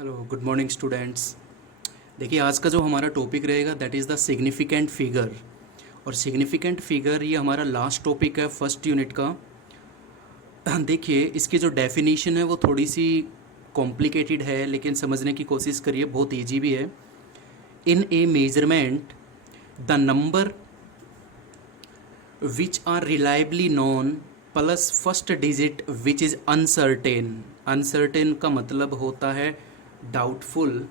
Hello, good morning students. देखिए, आज का जो हमारा टॉपिक रहेगा that is the significant figure. और सिग्निफिकेंट फिगर ये हमारा लास्ट टॉपिक है फर्स्ट यूनिट का। देखिए, इसकी जो डेफिनेशन है वो थोड़ी सी कॉम्प्लिकेटेड है, लेकिन समझने की कोशिश करिए, बहुत ईजी भी है। In a measurement the number which are reliably known plus first digit which is uncertain. Uncertain का मतलब होता है डाउटफुल।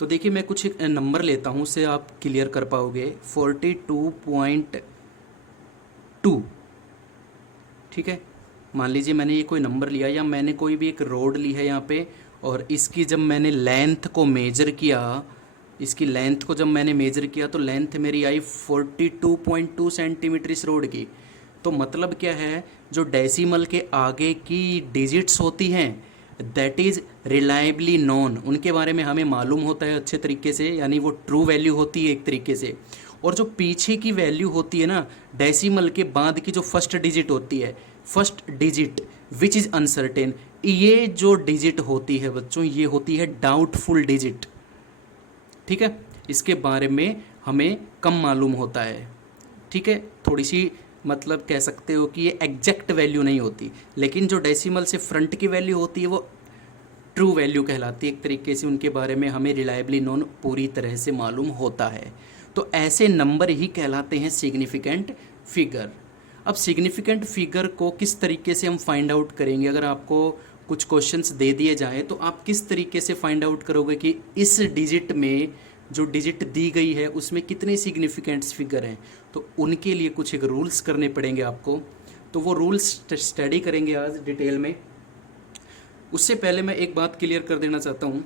तो देखिए, मैं कुछ एक नंबर लेता हूँ, उससे आप क्लियर कर पाओगे। 42.2, ठीक है। मान लीजिए मैंने ये कोई नंबर लिया, या मैंने कोई भी एक रोड ली है यहाँ पे, और इसकी जब मैंने लेंथ को मेजर किया, इसकी लेंथ को जब मैंने मेजर किया तो लेंथ मेरी आई 42.2 सेंटीमीटर इस रोड की। तो मतलब क्या है, जो डेसिमल के आगे की डिजिट्स होती हैं दैट इज़ रिलायबली नोन, उनके बारे में हमें मालूम होता है अच्छे तरीके से, यानी वो ट्रू वैल्यू होती है एक तरीके से। और जो पीछे की वैल्यू होती है ना, डेसिमल के बाद की जो फर्स्ट डिजिट होती है, first digit which is uncertain, ये जो डिजिट होती है बच्चों, ये होती है डाउटफुल डिजिट। ठीक है, इसके बारे में हमें कम मालूम होता है। ठीक है, थोड़ी सी मतलब कह सकते हो कि ये एग्जैक्ट वैल्यू नहीं होती, लेकिन जो डेसिमल से फ्रंट की वैल्यू होती है वो ट्रू वैल्यू कहलाती है एक तरीके से। उनके बारे में हमें रिलायबली नोन पूरी तरह से मालूम होता है। तो ऐसे नंबर ही कहलाते हैं सिग्निफिकेंट फिगर। अब सिग्निफिकेंट फिगर को किस तरीके से हम फाइंड आउट करेंगे? अगर आपको कुछ क्वेश्चंस दे दिए जाएँ तो आप किस तरीके से फाइंड आउट करोगे कि इस डिजिट में जो डिजिट दी गई है उसमें कितने सिग्निफिकेंट फिगर हैं? तो उनके लिए कुछ एक रूल्स करने पड़ेंगे आपको। तो वो रूल्स स्टडी करेंगे आज डिटेल में। उससे पहले मैं एक बात क्लियर कर देना चाहता हूँ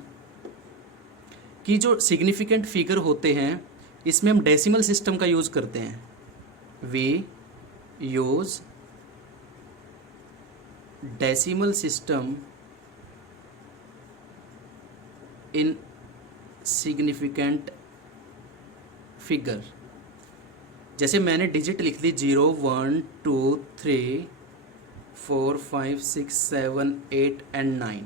कि जो सिग्निफिकेंट फिगर होते हैं इसमें हम डेसिमल सिस्टम का यूज़ करते हैं। We use decimal system in significant figure. जैसे मैंने डिजिट लिख दी 0 1 2 3 4 5 6 7 8 एंड 9।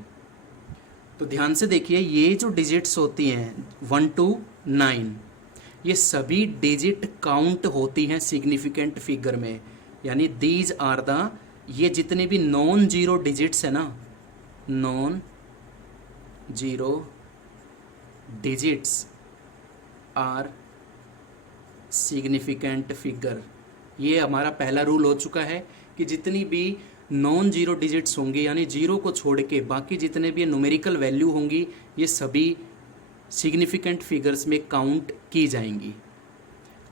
तो ध्यान से देखिए, ये जो डिजिट्स होती हैं 1 to 9, ये सभी डिजिट काउंट होती हैं सिग्निफिकेंट फिगर में। यानी दीज आर द, ये जितने भी नॉन जीरो डिजिट्स है ना, non zero digits are significant figure. ये हमारा पहला रूल हो चुका है कि जितनी भी नॉन जीरो डिजिट्स होंगी, यानी जीरो को छोड़ के बाकी जितने भी न्यूमेरिकल वैल्यू होंगी, ये सभी सिग्निफिकेंट फिगर्स में काउंट की जाएंगी।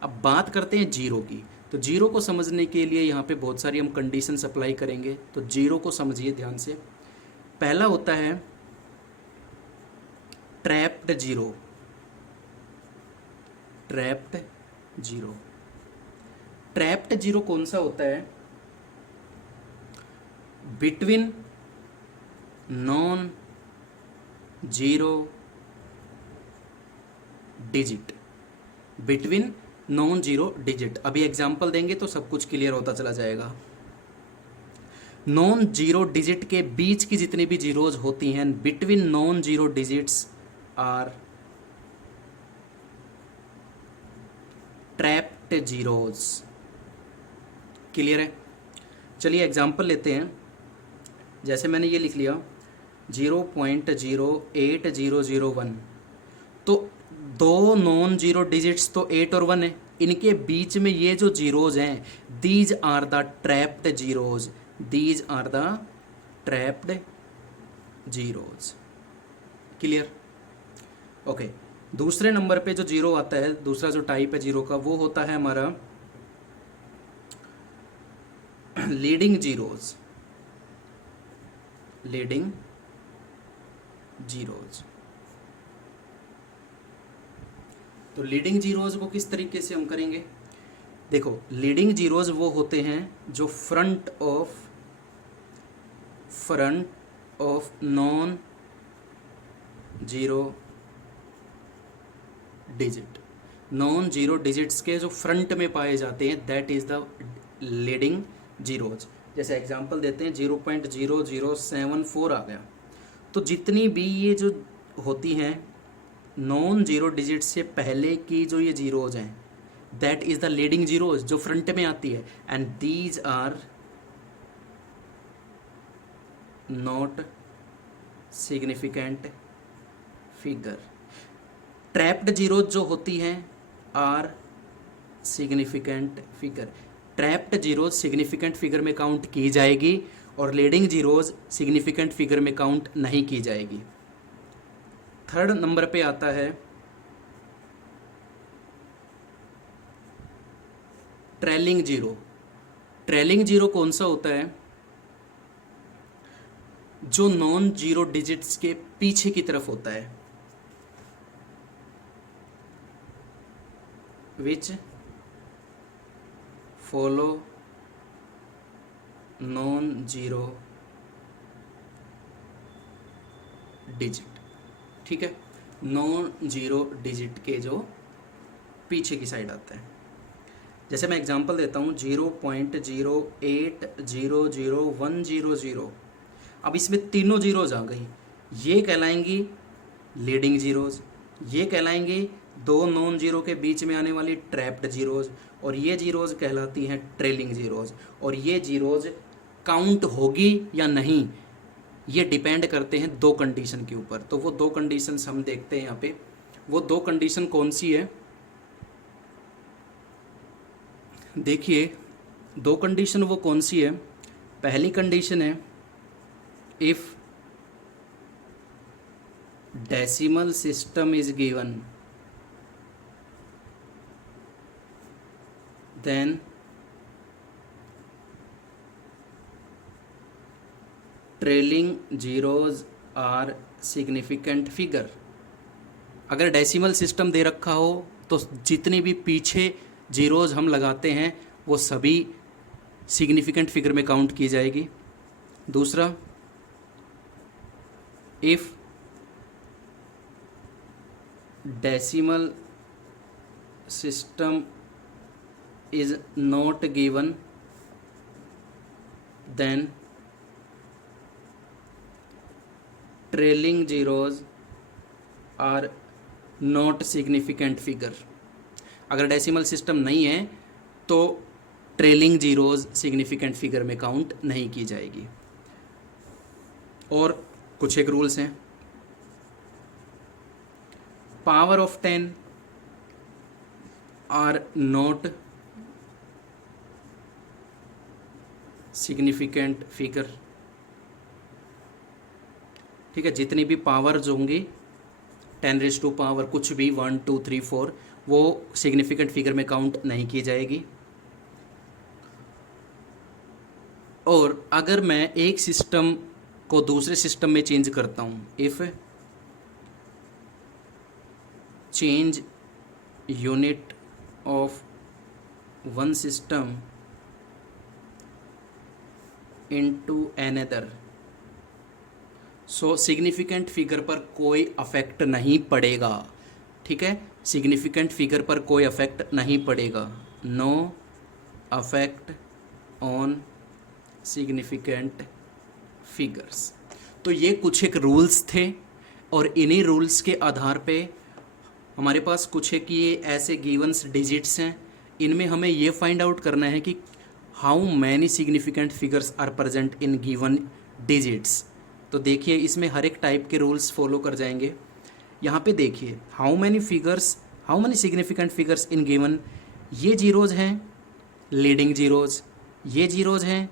अब बात करते हैं जीरो की। तो जीरो को समझने के लिए यहाँ पे बहुत सारी हम कंडीशंस अप्लाई करेंगे। तो जीरो को समझिए ध्यान से। पहला होता है trapped zero. Trapped zero, trapped zero कौन सा होता है? Between non zero digit, between non zero digit. अभी एग्जांपल देंगे तो सब कुछ क्लियर होता चला जाएगा। नॉन जीरो डिजिट के बीच की जितनी भी जीरोज होती हैं, between non zero digits are trapped zeros. Clear है? चलिए एग्जांपल लेते हैं। जैसे मैंने ये लिख लिया 0.08001, तो दो नॉन जीरो डिजिट्स तो 8 और 1 है, इनके बीच में ये जो जीरोज हैं these are the trapped zeros. These are the trapped zeros. Clear? Okay. दूसरे नंबर पे जो जीरो आता है, दूसरा जो टाइप है जीरो का, वो होता है हमारा लीडिंग जीरोज। Leading zeros. तो लीडिंग जीरोज को किस तरीके से हम करेंगे? देखो, लीडिंग जीरोज वो होते हैं जो front of non zero digit, non zero digits के जो फ्रंट में पाए जाते हैं that is the leading zeros. जैसे एग्जांपल देते हैं 0.0074 आ गया। तो जितनी भी ये जो होती हैं नॉन जीरो डिजिट से पहले की जो ये जीरोज हैं, that is the leading zeros जो फ्रंट में आती है, and these are not significant figure. Trapped zeros जो होती हैं are significant figure. Trapped zeros significant figure में काउंट की जाएगी और लीडिंग जीरोज सिग्निफिकेंट फिगर में काउंट नहीं की जाएगी। थर्ड नंबर पे आता है ट्रेलिंग जीरो। ट्रेलिंग जीरो कौन सा होता है? जो नॉन जीरो डिजिट्स के पीछे की तरफ होता है, विच फॉलो नॉन जीरो डिजिट। ठीक है, नॉन जीरो डिजिट के जो पीछे की साइड आता है। जैसे मैं एग्जांपल देता हूँ 0.0800100। अब इसमें तीनों जीरोज आ गई, ये कहलाएंगी लीडिंग जीरोज, ये कहलाएंगी दो नॉन जीरो के बीच में आने वाली ट्रैप्ड जीरोज, और ये जीरोज कहलाती हैं ट्रेलिंग जीरोज। और ये जीरोज काउंट होगी या नहीं ये डिपेंड करते हैं दो कंडीशन के ऊपर। तो वो दो कंडीशंस हम देखते हैं यहाँ पे। वो दो कंडीशन कौन सी है? देखिए दो कंडीशन वो कौन सी है। पहली कंडीशन है if decimal system is given then trailing zeros are significant figure. अगर डेसिमल सिस्टम दे रखा हो तो जितने भी पीछे जीरोज हम लगाते हैं वो सभी सिग्निफिकेंट फिगर में काउंट की जाएगी। दूसरा, if decimal system is not given then trailing zeros are not significant figure. अगर डेसिमल सिस्टम नहीं है तो ट्रेलिंग जीरोज सिग्निफिकेंट फिगर में काउंट नहीं की जाएगी। और कुछ एक रूल्स हैं। Power of 10 are not significant figure. ठीक है, जितनी भी पावर्स होंगी 10⁻⁴ कुछ भी 1 2 3 4 वो सिग्निफिकेंट फिगर में काउंट नहीं की जाएगी। और अगर मैं एक सिस्टम को दूसरे सिस्टम में चेंज करता हूँ, if change unit of one system into another, so significant figure पर कोई अफेक्ट नहीं पड़ेगा। ठीक है, सिग्निफिकेंट फिगर पर कोई अफेक्ट नहीं पड़ेगा। No affect on significant figures. तो ये कुछ एक रूल्स थे और इन्हीं रूल्स के आधार पे हमारे पास कुछ एक ये ऐसे गिवन्स डिजिट्स हैं। इनमें हमें ये फाइंड आउट करना है कि how many significant figures are present in given digits. तो देखिए इसमें हर एक टाइप के रूल्स फॉलो कर जाएंगे। यहाँ पे देखिए how many significant figures in given. ये जीरोज हैं लीडिंग जीरोज, ये जीरोज हैं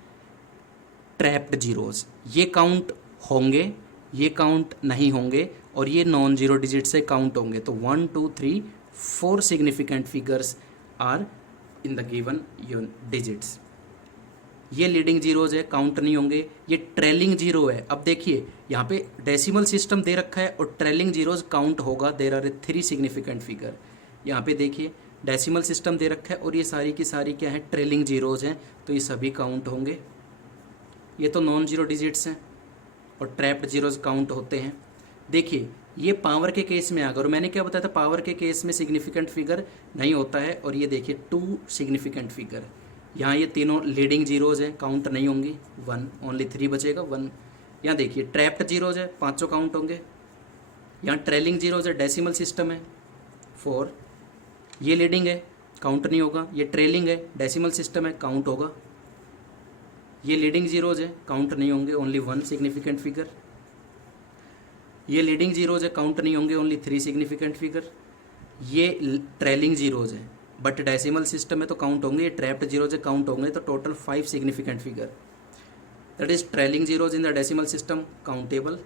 ट्रैप्ड जीरोज। ये काउंट होंगे, ये काउंट नहीं होंगे, और ये नॉन जीरो डिजिट से काउंट होंगे। तो 1 2 3 4 significant figures are in the given digits. ये लीडिंग जीरोज है, काउंट नहीं होंगे। ये ट्रेलिंग जीरो है। अब देखिए यहाँ पे डेसिमल सिस्टम दे रखा है और ट्रेलिंग जीरोज काउंट होगा। There are 3 significant figure. यहाँ पे देखिए डेसिमल सिस्टम दे रखा है और ये सारी की सारी क्या है, ट्रेलिंग जीरोज हैं, तो ये सभी काउंट होंगे। ये तो नॉन जीरो डिजिट्स हैं और ट्रैप्ड जीरोज काउंट होते हैं। देखिए ये पावर के केस में आ गया, और मैंने क्या बताया था, पावर के केस में सिग्निफिकेंट फिगर नहीं होता है। और ये देखिए 2 सिग्निफिकेंट फिगर। यहाँ ये तीनों लीडिंग जीरोज हैं, काउंट नहीं होंगी। 1 ओनली 3 बचेगा 1। यहाँ देखिए ट्रैप्ड जीरोज है, 5 काउंट होंगे। यहाँ ट्रेलिंग जीरोज है, डेसिमल सिस्टम है 4, ये लीडिंग है काउंट नहीं होगा, ये ट्रेलिंग है डेसिमल सिस्टम है काउंट होगा, ये लीडिंग जीरोज है काउंट नहीं होंगे, ओनली 1 सिग्निफिकेंट फिगर, ये लीडिंग जीरोज है काउंट नहीं होंगे, ओनली 3 सिग्निफिकेंट फिगर, ये ट्रेलिंग जीरोज है बट डेसिमल सिस्टम है तो काउंट होंगे, ये ट्रैप्ड जीरोज है काउंट होंगे, तो total 5 significant figure, that is trailing zeros in the decimal system countable,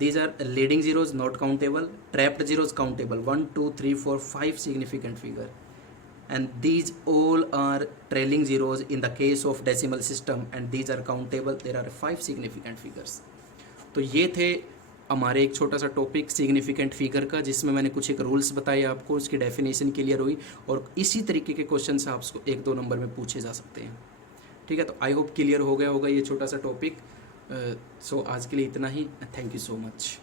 these are leading zeros not countable, trapped zeros countable, 1 2 3 4 5 significant figure, and these all are trailing zeros in the case of decimal system and these are countable, there are 5 significant figures। तो ये थे हमारे एक छोटा सा topic significant figure का, जिसमें मैंने कुछ एक रूल्स बताए आपको, उसकी डेफिनेशन क्लियर हुई, और इसी तरीके के क्वेश्चन आपको 1-2 नंबर में पूछे जा सकते हैं। ठीक है, तो आई होप क्लियर हो गया होगा ये छोटा सा टॉपिक। सो आज के लिए इतना ही, थैंक यू सो मच।